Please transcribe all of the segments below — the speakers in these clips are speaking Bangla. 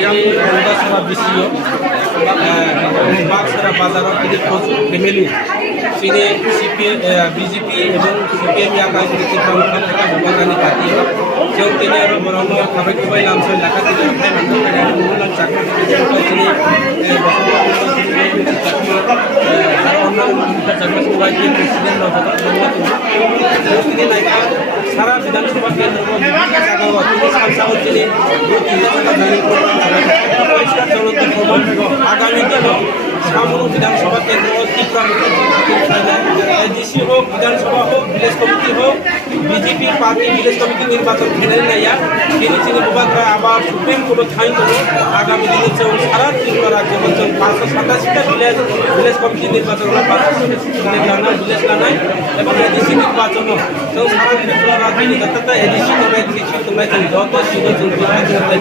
ini Honda Sura Visio, Baksara Bazaar ini family. Sini BJP এবং CPM yang akan ditetapkan mereka bukan parti. Jauh ini orang kami kembali langsung lakukan tindakan menentukan mengulang cakap sini cakap sebagai presiden ini naik सारा विधानसभा केंद्र को आगामी दिनों सामूहिक विधानसभा केंद्र हो एजीसी हो विधानसभा हो विलेज कमिटी हो बीजेपी पार्टी विलेज कमिटी निर्वाचन खेलेंगे आबार सुप्रीम कोर्ट थाइन आगामी दिन सारा त्रिपुरा राज्य में 587 विलेज कमिटी निर्वाचन विलेज लाना এবং এডিসি নির্বাচন जों सारा त्रिपुरा राज्य दत्ता एडिसि तुम्हें যত শীঘ্র নির্বাচন হয়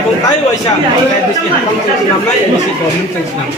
এবং তাই ওইসা এডিসি হাকাম চেঞ্জ নামনায় এডিসি গভর্নমেন্ট চেঞ্জ নাম